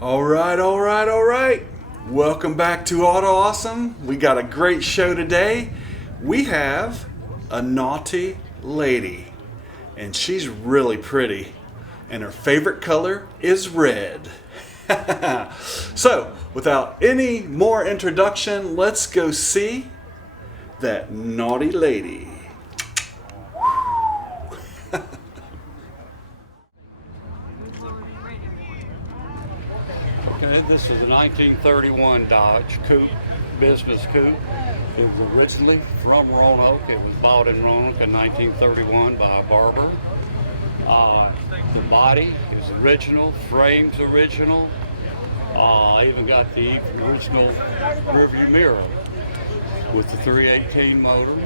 All right. Welcome back to Auto Awesome. We got a great show today. We have a naughty lady, and she's really pretty, and her favorite color is red. So, without any more introduction, let's go see that naughty lady. Okay, this is a 1931 Dodge Business Coupe. It was originally from Roanoke. It was bought in Roanoke in 1931 by a barber. The body is original, frame's original. Even got the original rearview mirror with the 318 motor,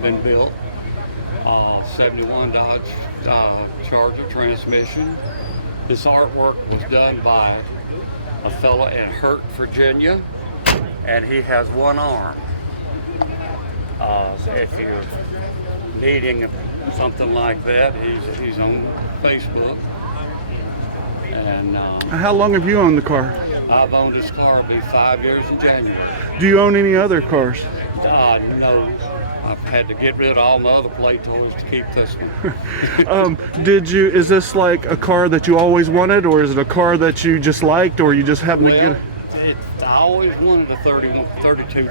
been built. 71 Dodge Charger transmission. This artwork was done by a fella in Hurt, Virginia, and he has one arm. So if you're needing something like that, he's on Facebook. And how long have you owned the car? I've owned this car. It'll be 5 years in January. Do you own any other cars? No. I've had to get rid of all my other plate toys to keep this one. Is this like a car that you always wanted, or is it a car that you just liked, or you just happened to get it? I always wanted a 32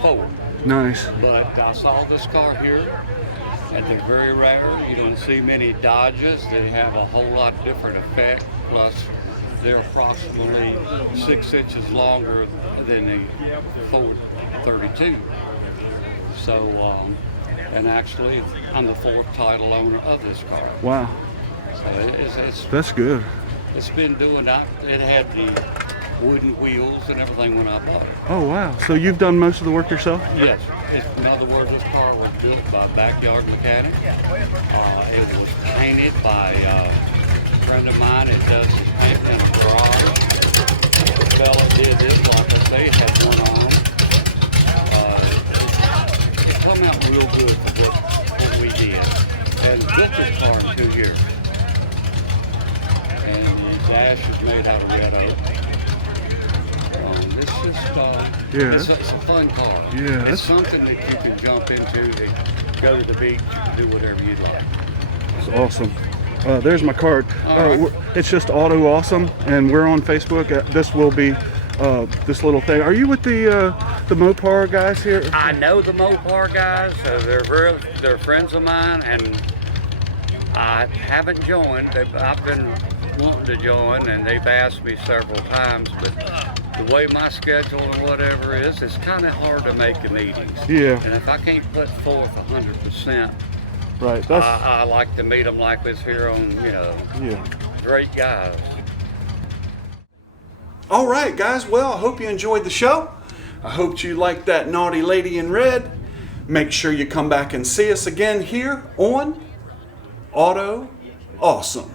Ford. Nice. But I saw this car here, and they're very rare. You don't see many Dodges. They have a whole lot different effect. Plus, they're approximately 6 inches longer than the Ford 32. So, and actually, I'm the 4th title owner of this car. Wow. So that's good. It's been doing that. It had the wooden wheels and everything when I bought it. Oh, wow. So you've done most of the work yourself? Yes. In other words, this car was built by a backyard mechanic. It was painted by a friend of mine that does his painting in the garage. The fella did this, like I say, had one on. Come out real good for what we did. And built this car in 2 years. And the dash is made out of red oak. It's a fun car. Yeah, it's something that you can jump into to go to the beach, do whatever you'd like. It's awesome. There's my card. Right. It's just Auto Awesome, and we're on Facebook. This will be this little thing. Are you with the Mopar guys here? I know the Mopar guys. They're friends of mine, and I haven't joined. I've been wanting to join, and they've asked me several times, but the way my schedule and whatever is, it's kind of hard to make the meetings. Yeah. And if I can't put forth 100%, right. I like to meet them like this here on, great guys. All right, guys. Well, I hope you enjoyed the show. I hope you liked that naughty lady in red. Make sure you come back and see us again here on Auto Awesome.